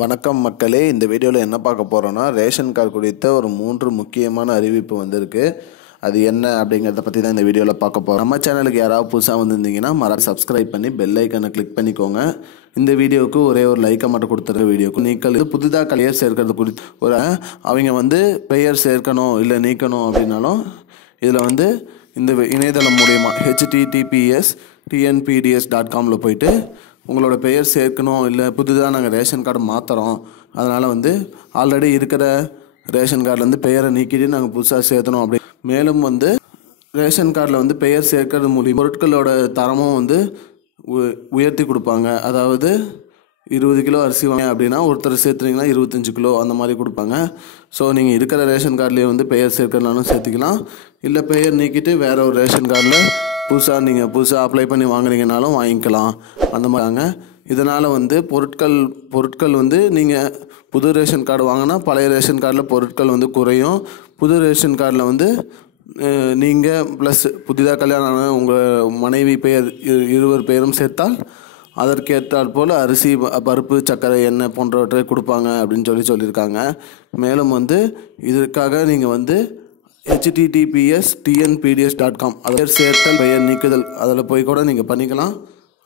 வணக்கம் மக்களே, இந்த வீடியோவில் என்ன பார்க்க போகிறோன்னா ரேஷன் கார்டு குறித்த ஒரு 3 முக்கியமான அறிவிப்பு வந்திருக்கு. அது என்ன அப்படிங்கிறத பற்றி தான் இந்த வீடியோவில் பார்க்க போகிறோம். நம்ம சேனலுக்கு யாராவது புதுசாக வந்திருந்தீங்கன்னா சப்ஸ்கிரைப் பண்ணி பெல் ஐக்கனை கிளிக் பண்ணிக்கோங்க. இந்த வீடியோவுக்கு ஒரே ஒரு லைக்கை மட்டும் கொடுத்துருக்க. வீடியோக்கு நீங்கள் இது புதிதாக பெயர் சேர்க்கறது குறித்து அவங்க பெயர் சேர்க்கணும் இல்லை நீக்கணும் அப்படின்னாலும் இதில் இந்த இணையதளம் மூலயமா https tnpds.com போயிட்டு உங்களோட பெயர் சேர்க்கணும் இல்லை புதுதாக நாங்கள் ரேஷன் கார்டு மாற்றுறோம், அதனால் ஆல்ரெடி இருக்கிற ரேஷன் கார்டில் பெயரை நீக்கிட்டு நாங்கள் புதுசாக சேர்த்தணும் அப்படி. மேலும் ரேஷன் கார்டில் பெயர் சேர்க்கறது மூலியம் பொருட்களோட தரமும் உயர்த்தி கொடுப்பாங்க. அதாவது 20 கிலோ அரிசி வாங்க அப்படின்னா ஒருத்தர் சேர்த்துனீங்கன்னா 25 கிலோ அந்த மாதிரி கொடுப்பாங்க. ஸோ நீங்கள் இருக்கிற ரேஷன் கார்ட்லேயே பெயர் சேர்க்கறனாலும் சேர்த்துக்கலாம், இல்லை பெயர் நீக்கிட்டு வேற ஒரு ரேஷன் கார்டில் புதுசாக அப்ளை பண்ணி வாங்குறீங்கனாலும் வாங்கிக்கலாம் அந்த மாதிரிங்க. இதனால் பொருட்கள் நீங்கள் புது ரேஷன் கார்டு வாங்கினா பழைய ரேஷன் கார்டில் பொருட்கள் குறையும். புது ரேஷன் கார்டில் நீங்கள் ப்ளஸ் புதிதாக கல்யாணம் ஆன உங்கள் மனைவி பெயர் இருவர் பெயரும் சேர்த்தால் அதற்கேற்றாற் போல் அரிசி, பருப்பு, சர்க்கரை, எண்ணெய் போன்றவற்றை கொடுப்பாங்க அப்படின்னு சொல்லியிருக்காங்க. மேலும் இதற்காக நீங்கள் https tnpds.com அதில் சேர்த்தல் பெயர் நீக்குதல் அதில் போய் கூட நீங்கள் பண்ணிக்கலாம்.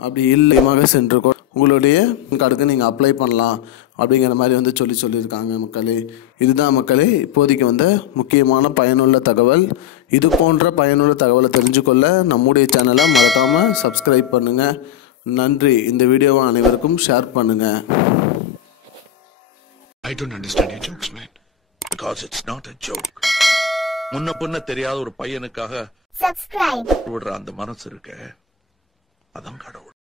அப்படி இல்லையமாக சென்று உங்களுடைய கார்டுக்கு நீங்கள் அப்ளை பண்ணலாம் அப்படிங்கிற மாதிரி சொல்லியிருக்காங்க மக்களே. இதுதான் மக்களே இப்போதைக்கு முக்கியமான பயனுள்ள தகவல். இது போன்ற பயனுள்ள தகவலை தெரிஞ்சுக்கொள்ள நம்முடைய சேனலை மறக்காமல் சப்ஸ்கிரைப் பண்ணுங்கள். நன்றி. இந்த வீடியோவை அனைவருக்கும் ஷேர் பண்ணுங்கள். I don't understand your jokes, man. Because it's not a joke. முன்ன பின்ன தெரியாத ஒரு பையனுக்காக விடுற அந்த மனசு இருக்க, அதான் கடவுள்.